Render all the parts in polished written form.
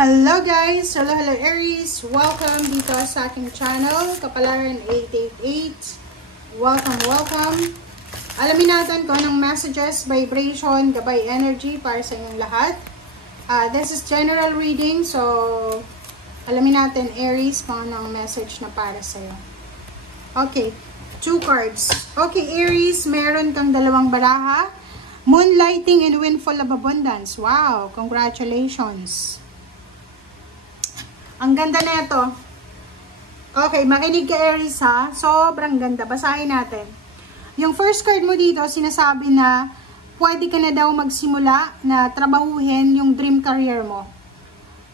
Hello guys! Hello Aries! Welcome dito sa aking channel, Kapalaran 888. Welcome! Alamin natin kung anong messages, vibration, gabay energy para sa inyong lahat. This is general reading, so alamin natin Aries kung anong message na para sa'yo. Okay, 2 cards. Okay Aries, meron kang dalawang baraha. Moonlighting and windfall of abundance. Wow! Congratulations! Ang ganda na ito. Okay, makinig ka Aries ha. Sobrang ganda. Basahin natin. Yung first card mo dito, sinasabi na pwede ka na daw magsimula na trabahuhin yung dream career mo.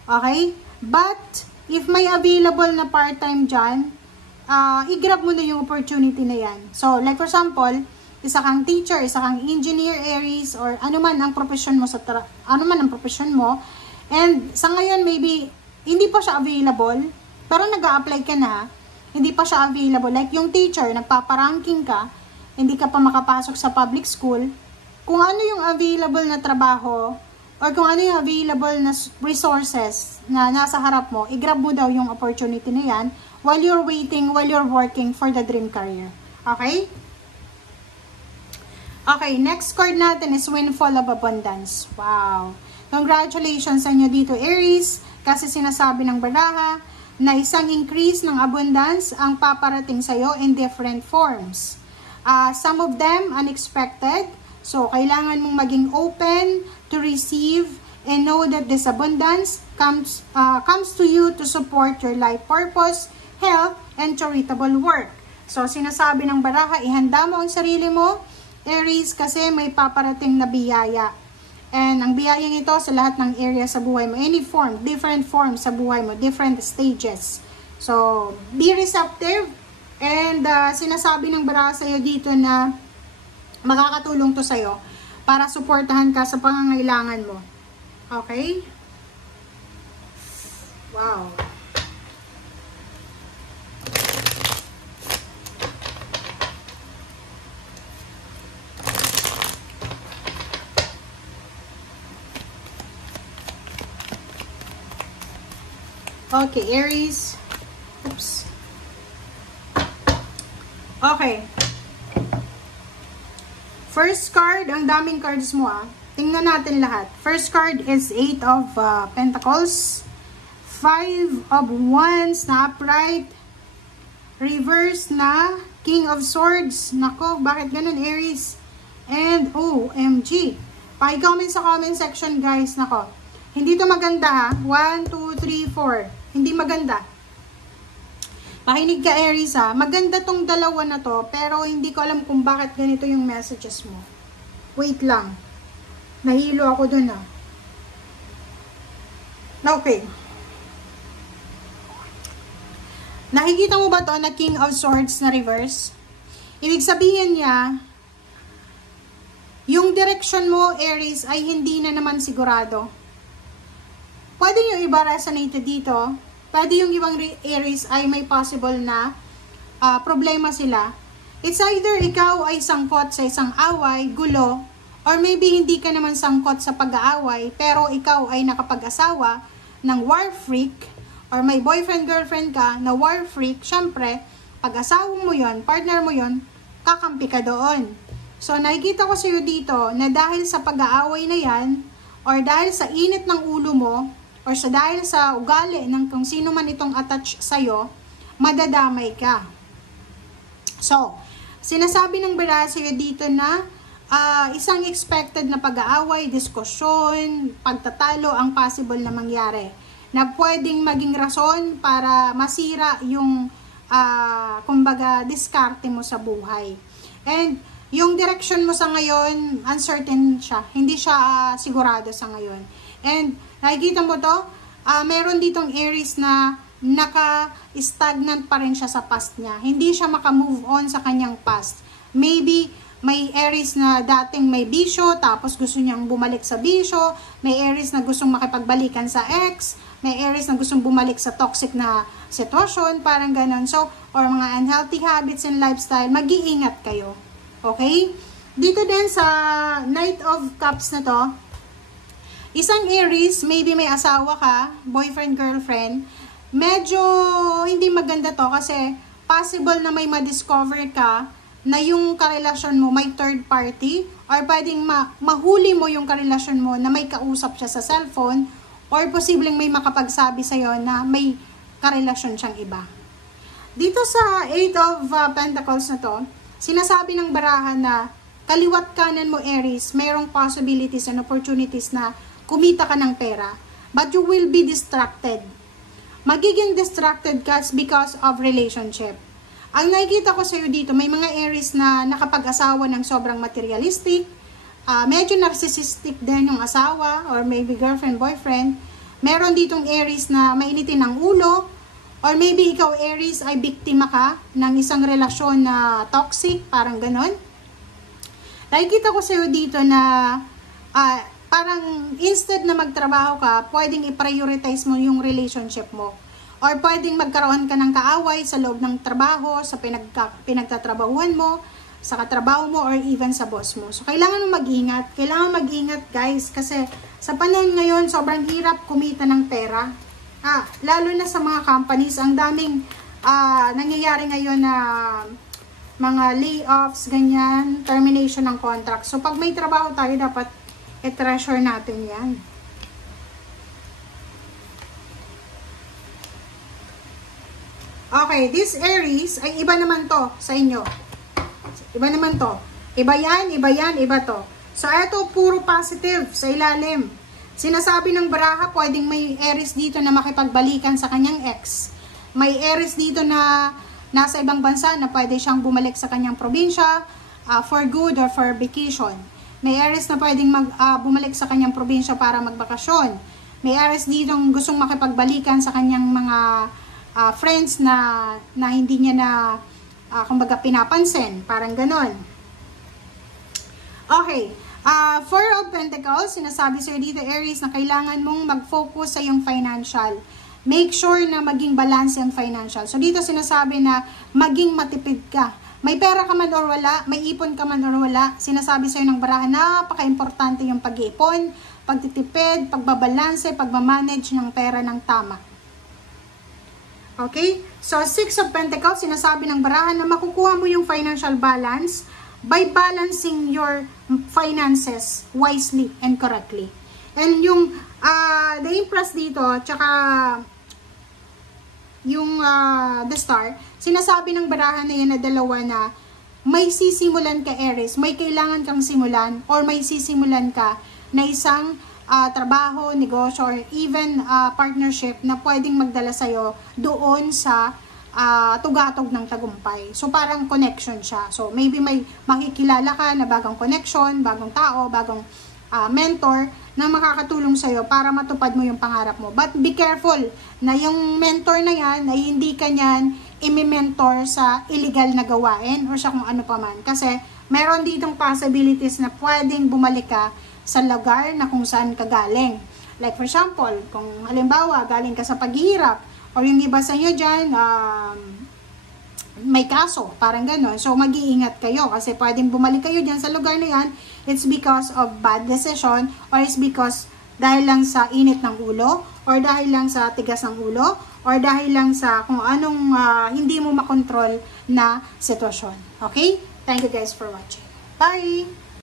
Okay? But, if may available na part-time dyan, i-grab mo na yung opportunity na yan. So, like for example, isa kang teacher, isa kang engineer Aries, or ano man ang profession mo and sa ngayon maybe hindi pa siya available, pero nag-a-apply ka na, hindi pa siya available. Like yung teacher, nagpaparanking ka, hindi ka pa makapasok sa public school, kung ano yung available na trabaho, or kung ano yung available na resources na nasa harap mo, i-grab mo daw yung opportunity na yan while you're waiting, while you're working for the dream career. Okay? Okay, next card natin is Windfall of Abundance. Wow! Congratulations sa inyo dito, Aries! Kasi sinasabi ng baraha na isang increase ng abundance ang paparating sa'yo in different forms. Some of them unexpected. So, kailangan mong maging open to receive and know that this abundance comes to you to support your life purpose, health, and charitable work. So, sinasabi ng baraha, ihanda mo ang sarili mo, Aries, kasi may paparating na biyaya. And ang biyayang ito sa lahat ng area sa buhay mo. Any form, different forms sa buhay mo, different stages. So, be receptive. And sinasabi ng baraha sa'yo dito na makakatulong to sa'yo para suportahan ka sa pangangailangan mo. Okay? Wow. Okay, Aries. Oops. Okay. First card, ang daming cards mo Tingnan natin lahat. First card is 8 of Pentacles. 5 of Wands na upright. Reverse na King of Swords. Nako, bakit ganun Aries? And OMG. Pa-comment sa comment section guys. Nako. Hindi to maganda 1, 2, 3, 4. Hindi maganda. Pakinig ka Aries Maganda tong dalawa na to, pero hindi ko alam kung bakit ganito yung messages mo. Wait lang. Nahilo ako dun Okay. Nakikita mo ba to na King of Swords na reverse? Ibig sabihin niya, yung direction mo Aries ay hindi na naman sigurado. Pwede yung iba resonate dito. Pwede yung ibang Aries ay may possible na problema sila. It's either ikaw ay sangkot sa isang away, gulo, or maybe hindi ka naman sangkot sa pag-aaway, pero ikaw ay nakapag-asawa ng war freak, or may boyfriend-girlfriend ka na war freak. Syempre, pag-asawa mo yon, partner mo yon, kakampi ka doon. So, nakikita ko sa iyo dito na dahil sa pag-aaway na yan, or dahil sa init ng ulo mo, or dahil sa ugali ng kung sino man itong attach sa'yo, madadamay ka. So, sinasabi ng baraha sa'yo dito na isang expected na pag-aaway, diskusyon, pagtatalo ang possible na mangyari. Na pwedeng maging rason para masira yung, kumbaga, diskarte mo sa buhay. And, yung direction mo sa ngayon, uncertain siya. Hindi siya sigurado sa ngayon. And, nakikita mo to, meron ditong Aries na naka-stagnant pa rin siya sa past niya. Hindi siya maka-move on sa kanyang past. Maybe, may Aries na dating may bisyo, tapos gusto niyang bumalik sa bisyo. May Aries na gustong makipagbalikan sa ex. May Aries na gustong bumalik sa toxic na sitwasyon, parang ganon. So, or mga unhealthy habits and lifestyle, mag-iingat kayo. Okay? Dito din sa Knight of Cups na to, Isang Aries, maybe may asawa ka, boyfriend, girlfriend, medyo hindi maganda to kasi possible na may ma-discover ka na yung karelasyon mo may third party or pwedeng mahuli mo yung karelasyon mo na may kausap siya sa cellphone or posibleng may makapagsabi sa'yo na may karelasyon siyang iba. Dito sa 8 of Pentacles na to, sinasabi ng barahan na kaliwat kanan mo Aries, mayroong possibilities and opportunities na kumita ka ng pera, but you will be distracted. Magiging distracted ka because of relationship. Ang nakikita ko sa iyo dito, may mga Aries na nakapag-asawa ng sobrang materialistic, medyo narcissistic din yung asawa, or maybe girlfriend, boyfriend. Meron ditong Aries na mainitin ang ulo, or maybe ikaw Aries ay biktima ka ng isang relasyon na toxic, parang ganon. Nakikita ko sa iyo dito na parang instead na magtrabaho ka, pwedeng i-prioritize mo yung relationship mo. Or pwedeng magkaroon ka ng kaaway sa loob ng trabaho, sa pinagtatrabahuhan mo, sa katrabaho mo, or even sa boss mo. So, kailangan mo mag-ingat. Kailangan mag-ingat, guys, kasi sa panahon ngayon, sobrang hirap kumita ng pera. Lalo na sa mga companies, ang daming nangyayari ngayon na mga layoffs, ganyan, termination ng contract. So, pag may trabaho tayo, dapat i-treasure natin yan. Okay, this Aries ay iba naman to sa inyo. Iba naman to. Iba yan, iba to. So, eto, puro positive sa ilalim. Sinasabi ng baraha, pwedeng may Aries dito na makipagbalikan sa kanyang ex. May Aries dito na nasa ibang bansa na pwede siyang bumalik sa kanyang probinsya for good or for vacation. May Aries na pwedeng bumalik sa kanyang probinsya para magbakasyon. May Aries dito gustong makipagbalikan sa kanyang mga friends na hindi niya na kumbaga pinapansin. Parang ganon. Okay. Four of Pentacles, sinasabi sa'yo dito Aries na kailangan mong mag-focus sa iyong financial. Make sure na maging balance yung financial. So dito sinasabi na maging matipid ka. May pera ka man or wala, may ipon ka man or wala, sinasabi sa'yo ng barahan, napaka-importante yung pag-ipon, pagtitipid, pagbabalanse, pagmamanage ng pera ng tama. Okay? So, 6 of Pentacles, sinasabi ng barahan na makukuha mo yung financial balance by balancing your finances wisely and correctly. And yung, the Empress dito, tsaka yung the Star, sinasabi ng barahan na yan na dalawa na may sisimulan ka Aries, may kailangan kang simulan or may sisimulan ka na isang trabaho, negosyo, or even partnership na pwedeng magdala sa'yo doon sa tugatog ng tagumpay. So parang connection siya. So maybe may makikilala ka na bagong connection, bagong tao, bagong mentor na makakatulong sa'yo para matupad mo yung pangarap mo. But be careful na yung mentor na yan ay hindi ka niyan imi-mentor sa illegal na gawain o sa kung ano pa man. Kasi meron ditong possibilities na pwedeng bumalik ka sa lugar na kung saan ka galing. Like for example, kung halimbawa galing ka sa paghihirap o yung iba sa inyo dyan, may kaso, parang gano'n. So, mag-iingat kayo kasi pwedeng bumalik kayo dyan sa lugar na yan. It's because of bad decision or it's because dahil lang sa init ng ulo or dahil lang sa tigas ng ulo or dahil lang sa kung anong hindi mo makontrol na sitwasyon. Okay? Thank you guys for watching. Bye!